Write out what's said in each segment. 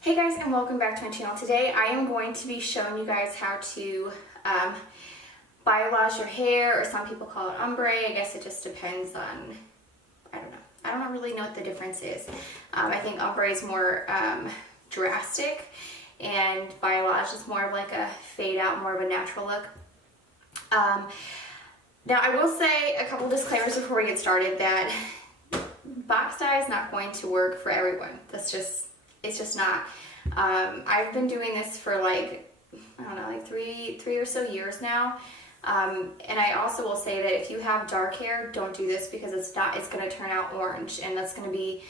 Hey guys, and welcome back to my channel. Today I am going to be showing you guys how to balayage your hair, or some people call it ombre. I guess it just depends on, I don't know. I don't really know what the difference is. I think ombre is more drastic, and balayage is more of like a fade out, more of a natural look. Now I will say a couple disclaimers before we get started that box dye is not going to work for everyone. It's just not. I've been doing this for like, I don't know, like three or so years now. And I also will say that if you have dark hair, don't do this because it's going to turn out orange, and that's going to be,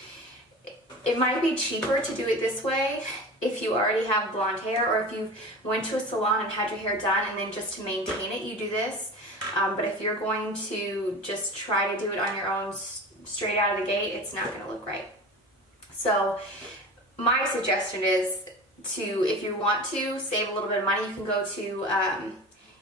it might be cheaper to do it this way if you already have blonde hair, or if you went to a salon and had your hair done and then just to maintain it, you do this. But if you're going to just try to do it on your own straight out of the gate, it's not going to look right. So my suggestion is if you want to save a little bit of money, you can go to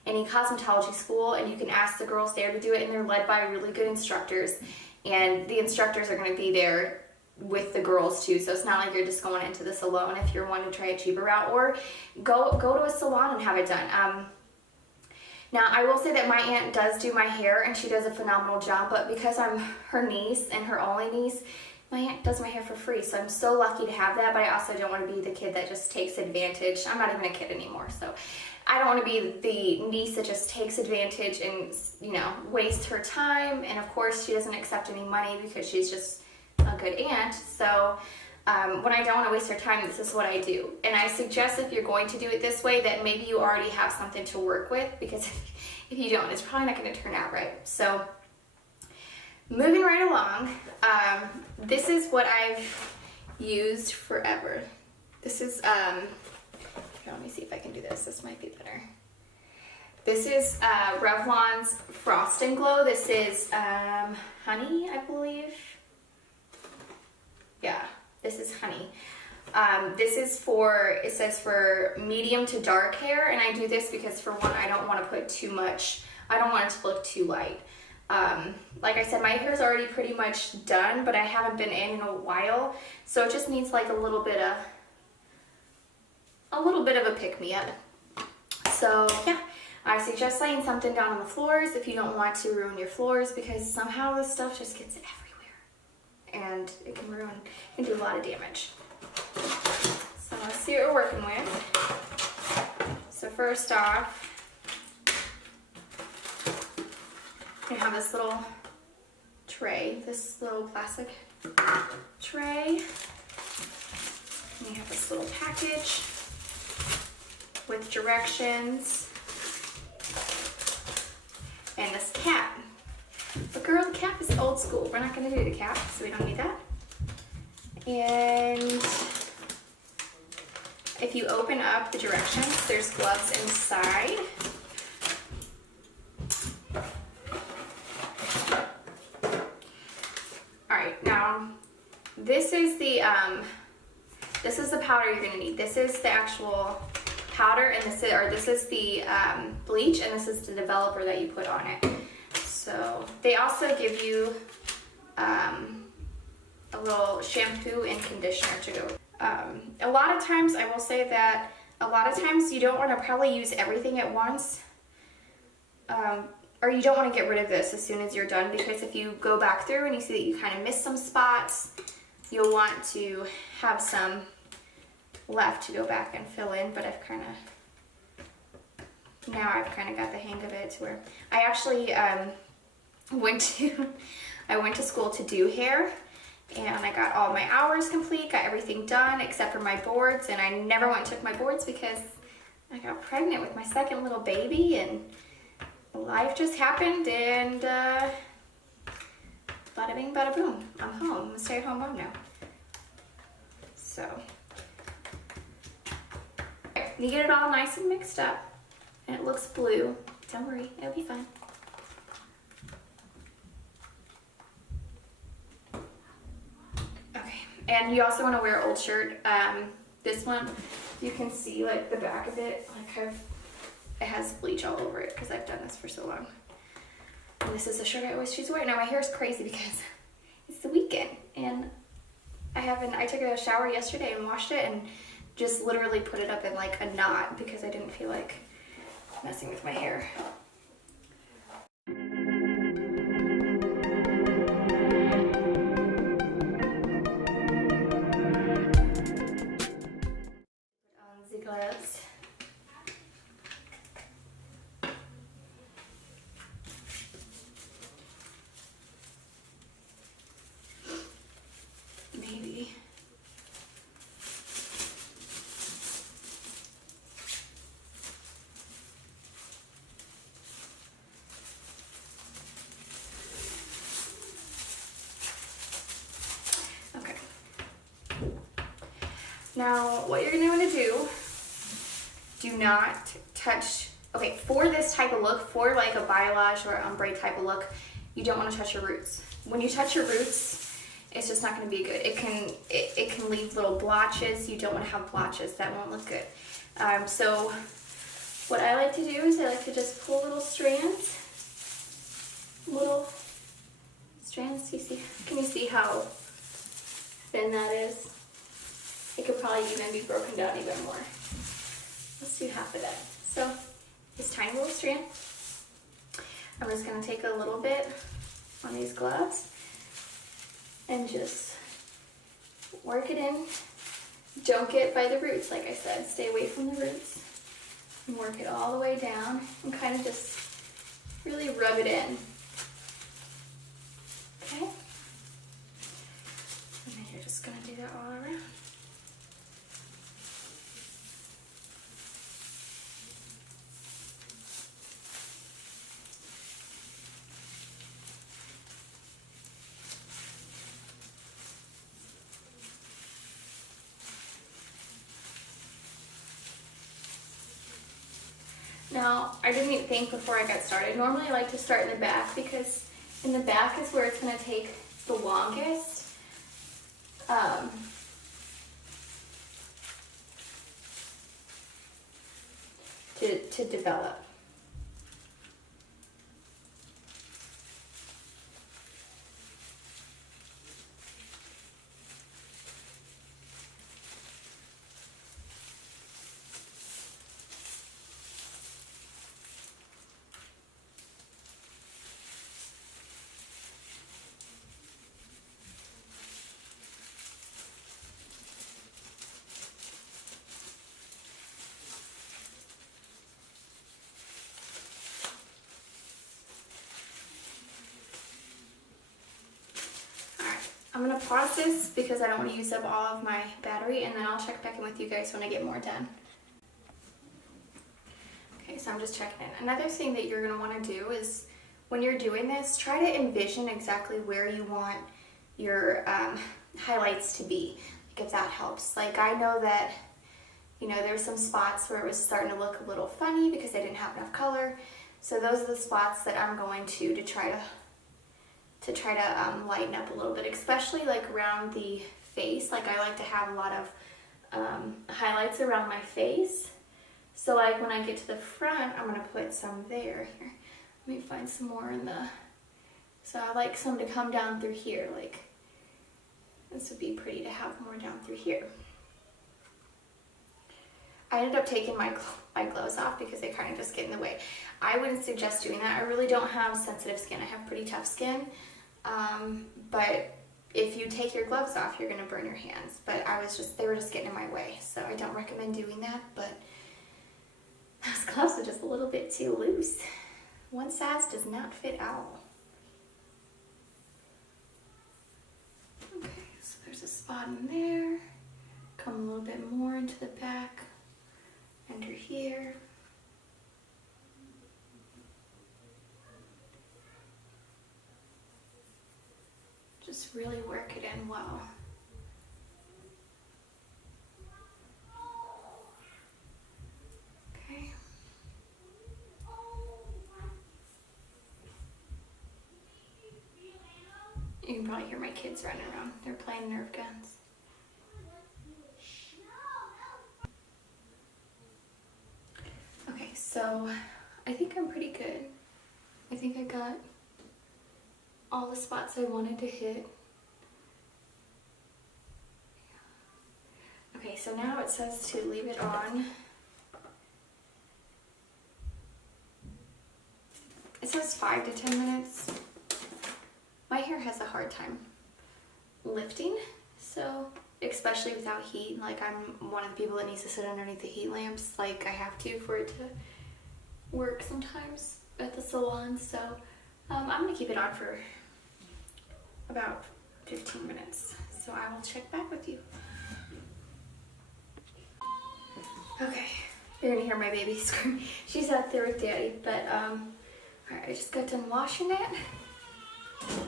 any cosmetology school and you can ask the girls there to do it, and they're led by really good instructors, and the instructors are going to be there with the girls too, so it's not like you're just going into this alone if you're wanting to try a cheaper route, or go to a salon and have it done. Now I will say that my aunt does do my hair and she does a phenomenal job, but because I'm her niece and her only niece, my aunt does my hair for free, so I'm so lucky to have that. But I also don't want to be the kid that just takes advantage. I'm not even a kid anymore, so I don't want to be the niece that just takes advantage and, you know, wastes her time. And of course she doesn't accept any money because she's just a good aunt. So when I don't want to waste her time, this is what I do. And I suggest, if you're going to do it this way, that maybe you already have something to work with, because if you don't, it's probably not going to turn out right. So moving right along, this is what I've used forever. This is, here, let me see if I can do this. This might be better. This is Revlon's Frost and Glow. This is honey, I believe. Yeah, this is honey. This is for, it says for medium to dark hair, and I do this because, for one, I don't want to put too much, I don't want it to look too light. Like I said, my hair is already pretty much done, but I haven't been in a while, so it just needs like a little bit of a pick-me-up. So yeah, I suggest laying something down on the floors if you don't want to ruin your floors, because somehow this stuff just gets everywhere and it can do a lot of damage. So let's see what we're working with. So first off, you have this little tray, this little plastic tray. And you have this little package with directions and this cap. But girl, the cap is old school. We're not going to do the cap, so we don't need that. And if you open up the directions, there's gloves inside. Now, this is the powder you're going to need. This is the actual powder, and this is the bleach, and this is the developer that you put on it. So they also give you a little shampoo and conditioner to go. A lot of times, I will say that a lot of times you don't want to probably use everything at once. Or you don't want to get rid of this as soon as you're done, because if you go back through and you see that you kind of missed some spots, you'll want to have some left to go back and fill in. But I've kind of got the hang of it, to where I actually went to school to do hair, and I got all my hours complete, got everything done except for my boards, and I never went and took my boards because I got pregnant with my second little baby, and life just happened, and bada bing, bada boom. I'm home. I'm a stay-at-home mom now. So, you get it all nice and mixed up, and it looks blue. Don't worry, it'll be fine. Okay, and you also want to wear an old shirt. This one, you can see like the back of it, like it has bleach all over it because I've done this for so long. And this is the shirt I always choose to wear. Now my hair is crazy because it's the weekend, and I took a shower yesterday and washed it, and just literally put it up in like a knot because I didn't feel like messing with my hair. Put on the gloves. Maybe. Okay. Now, what you're gonna want to do not touch, okay, for this type of look, for like a balayage or ombre type of look, you don't want to touch your roots. When you touch your roots, it's just not going to be good. It can leave little blotches. You don't want to have blotches. That won't look good. So what I like to do is I like to just pull little strands. Can you see how thin that is? It could probably even be broken down even more. Let's do half of that. So this tiny little strand. I'm just going to take a little bit on these gloves and just work it in. Don't get by the roots, like I said. Stay away from the roots. And work it all the way down and kind of just really rub it in. Okay? And then you're just going to do that all around. Now, I didn't even think before I got started. Normally I like to start in the back because in the back is where it's going to take the longest. To develop. I'm going to pause this because I don't want to use up all of my battery, and then I'll check back in with you guys when I get more done. Okay, so I'm just checking in. Another thing that you're going to want to do is when you're doing this, try to envision exactly where you want your highlights to be, like if that helps. Like I know that, you know, there's some spots where it was starting to look a little funny because I didn't have enough color. So those are the spots that I'm going to try to lighten up a little bit, especially like around the face. Like I like to have a lot of highlights around my face. So like when I get to the front, I'm gonna put some there. Here, let me find some more in the, so I like some to come down through here. Like this would be pretty to have more down through here. I ended up taking my gloves off because they kind of just get in the way. I wouldn't suggest doing that. I really don't have sensitive skin. I have pretty tough skin. But if you take your gloves off, you're going to burn your hands. But they were just getting in my way. So I don't recommend doing that. But those gloves are just a little bit too loose. One size does not fit all. Okay, so there's a spot in there. Come a little bit more into the back. Under here. Just really work it in well. Okay. You can probably hear my kids running around. They're playing Nerf guns. Okay, so I think I'm pretty good. I think I got all the spots I wanted to hit. Okay, Okay, so now it says to leave it on. It says 5 to 10 minutes. My hair has a hard time lifting, so especially without heat. Like, I'm one of the people that needs to sit underneath the heat lamps. Like, I have to for it to work sometimes at the salon. So I'm gonna keep it on for about 15 minutes. So I will check back with you. Okay, you're gonna hear my baby scream. She's out there with Daddy, but all right, I just got done washing it. Okay,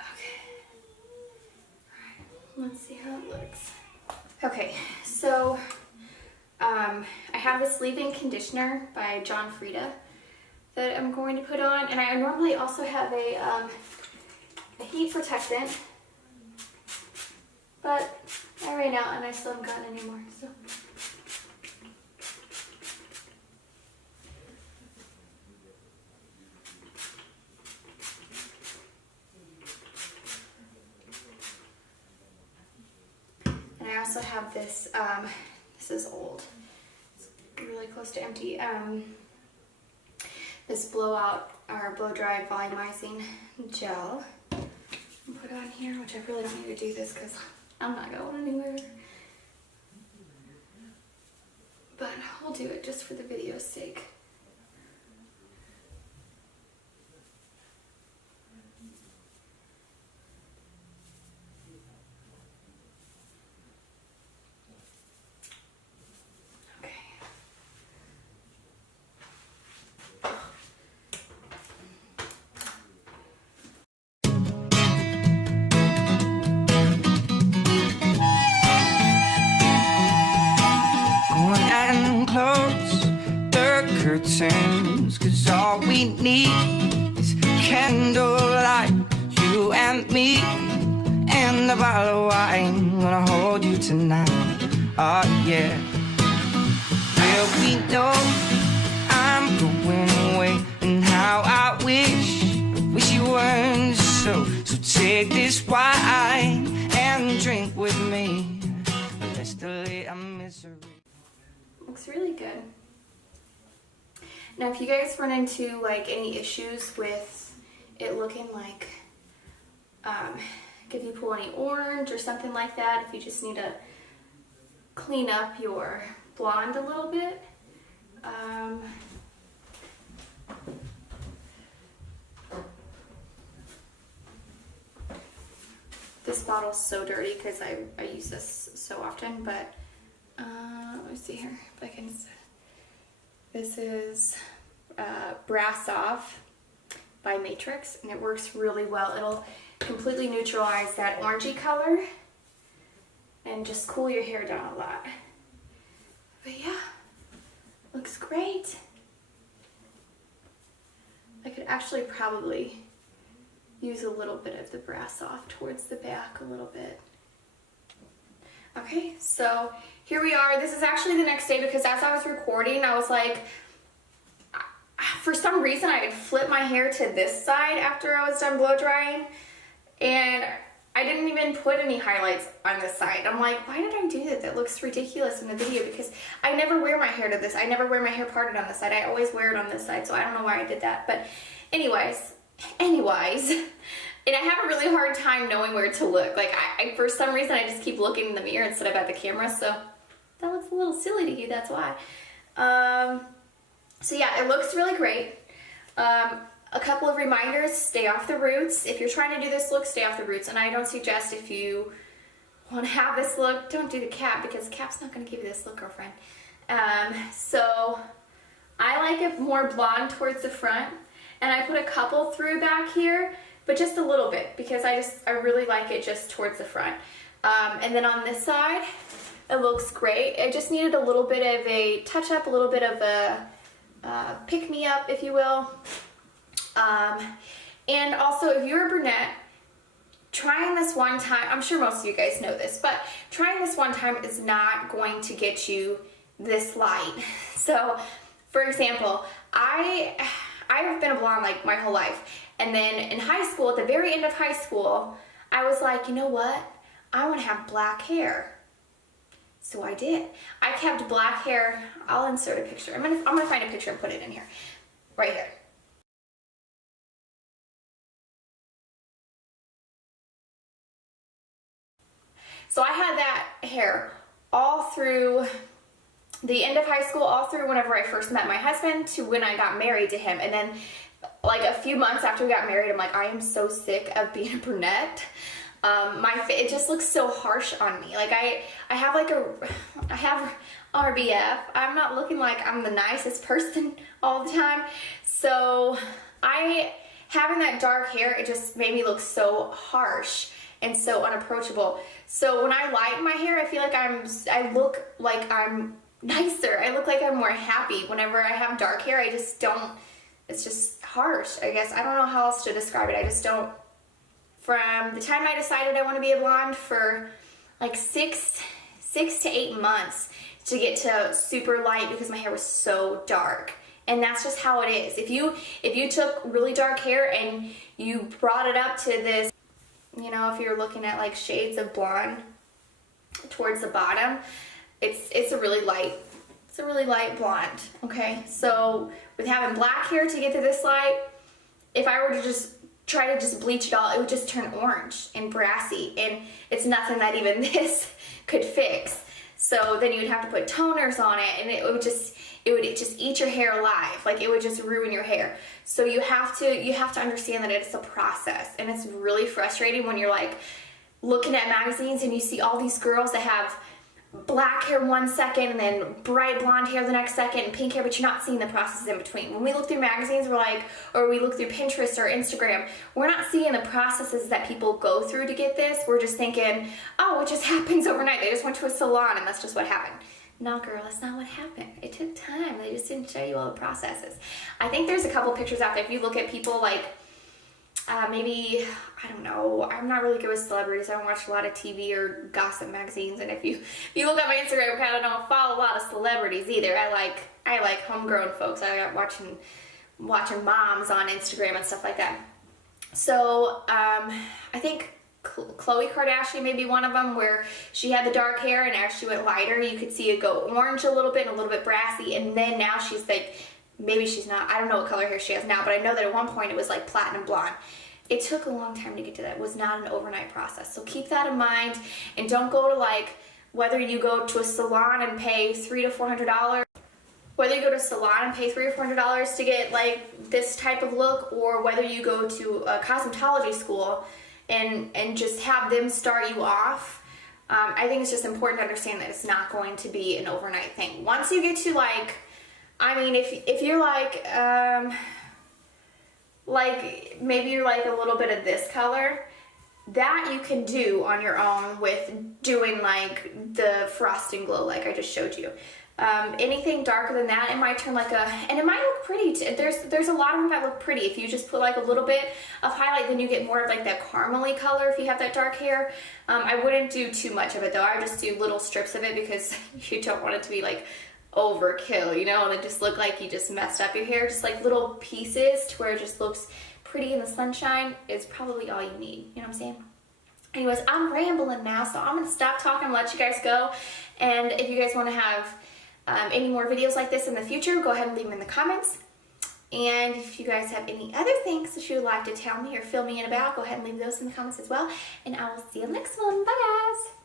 all right, let's see how it looks. Okay, so I have this leave-in conditioner by John Frieda that I'm going to put on, and I normally also have a heat protectant, but I ran out and I still haven't gotten any more, so. And I also have this, this is old, it's really close to empty, this blowout or blow dry volumizing gel. Put on here, which I really don't need to do this because I'm not going anywhere. But I'll do it just for the video's sake. Curtains, 'cause all we need is candlelight, you and me, and a bottle of wine. Gonna hold you tonight, oh yeah. Well, we know I'm going away, and how I wish you weren't so take this wine and drink with me. Let's delay our misery. Looks really good. Now, if you guys run into like any issues with it looking like, if you pull any orange or something like that, if you just need to clean up your blonde a little bit, this bottle's so dirty because I use this so often, but let me see here if I can. This is Brass Off by Matrix, and it works really well. It'll completely neutralize that orangey color and just cool your hair down a lot. But yeah, looks great. I could actually probably use a little bit of the Brass Off towards the back a little bit. Okay, so here we are. This is actually the next day because as I was recording, I was like, for some reason I had flipped my hair to this side after I was done blow drying, and I didn't even put any highlights on this side. I'm like, why did I do that? That looks ridiculous in the video because I never wear my hair to this. I never wear my hair parted on this side. I always wear it on this side, so I don't know why I did that. But anyways, and I have a really hard time knowing where to look. Like, I for some reason, I just keep looking in the mirror instead of at the camera, so that looks a little silly to you, that's why. So yeah, it looks really great. A couple of reminders, stay off the roots. If you're trying to do this look, stay off the roots. And I don't suggest if you want to have this look, don't do the cap because the cap's not going to give you this look, girlfriend. So I like it more blonde towards the front. And I put a couple through back here, but just a little bit because I really like it just towards the front. And then on this side, it looks great. It just needed a little bit of a touch up, a little bit of a pick me up, if you will. And also, if you're a brunette, trying this one time, I'm sure most of you guys know this, but trying this one time is not going to get you this light. So, for example, I've been a blonde like my whole life. And then in high school, at the very end of high school, I was like, you know what? I want to have black hair. So I did. I kept black hair. I'll insert a picture. I'm gonna find a picture and put it in here. Right here. So I had that hair all through the end of high school, all through whenever I first met my husband to when I got married to him. And then like a few months after we got married, I'm like, I am so sick of being a brunette. It just looks so harsh on me. Like I have RBF. I'm not looking like I'm the nicest person all the time. So having that dark hair, it just made me look so harsh and so unapproachable. So when I lighten my hair, I feel like I look like I'm nicer. I look like I'm more happy. Whenever I have dark hair, I just don't, it's just harsh, I guess. I don't know how else to describe it. I just don't. From the time I decided I want to be a blonde for like 6 to 8 months to get to super light because my hair was so dark. And that's just how it is. If you took really dark hair and you brought it up to this, you know, if you're looking at like shades of blonde towards the bottom, it's a really light blonde, okay? So with having black hair to get to this light, if I were to just try to just bleach it all, it would just turn orange and brassy, and it's nothing that even this could fix. So then you would have to put toners on it, and it would just eat your hair alive. Like it would just ruin your hair. So you have to understand that it's a process, and it's really frustrating when you're like looking at magazines and you see all these girls that have black hair 1 second and then bright blonde hair the next second and pink hair, but you're not seeing the processes in between. When we look through magazines, we're like, or we look through Pinterest or Instagram, we're not seeing the processes that people go through to get this. We're just thinking, oh, it just happens overnight. They just went to a salon and that's just what happened. No, girl, that's not what happened. It took time. They just didn't show you all the processes. I think there's a couple pictures out there. If you look at people like maybe, I don't know, I'm not really good with celebrities. I don't watch a lot of TV or gossip magazines. And if you look at my Instagram account, I don't follow a lot of celebrities either. I like homegrown folks. I got watching moms on Instagram and stuff like that. So I think Khloe Kardashian may be one of them, where she had the dark hair and as she went lighter, you could see it go orange a little bit and a little bit brassy. And then now she's like, maybe she's not, I don't know what color hair she has now, but I know that at one point it was like platinum blonde. It took a long time to get to that. It was not an overnight process. So keep that in mind, and don't go to like, whether you go to a salon and pay $300 to $400, whether you go to a salon and pay $300 or $400 to get like this type of look, or whether you go to a cosmetology school and just have them start you off. I think it's just important to understand that it's not going to be an overnight thing. Once you get to like, I mean, if you're like maybe you're like a little bit of this color, that you can do on your own with doing like the frost and glow like I just showed you. Anything darker than that, it might turn like and it might look pretty too. There's a lot of them that look pretty. If you just put like a little bit of highlight, then you get more of like that caramely color if you have that dark hair. I wouldn't do too much of it though. I would just do little strips of it because you don't want it to be like overkill, you know, and it just look like you just messed up your hair. Just like little pieces to where it just looks pretty in the sunshine is probably all you need. You know what I'm saying? Anyways, I'm rambling now, so I'm gonna stop talking and let you guys go. And if you guys want to have any more videos like this in the future, go ahead and leave them in the comments. And if you guys have any other things that you would like to tell me or fill me in about, go ahead and leave those in the comments as well. And I will see you next one. Bye guys!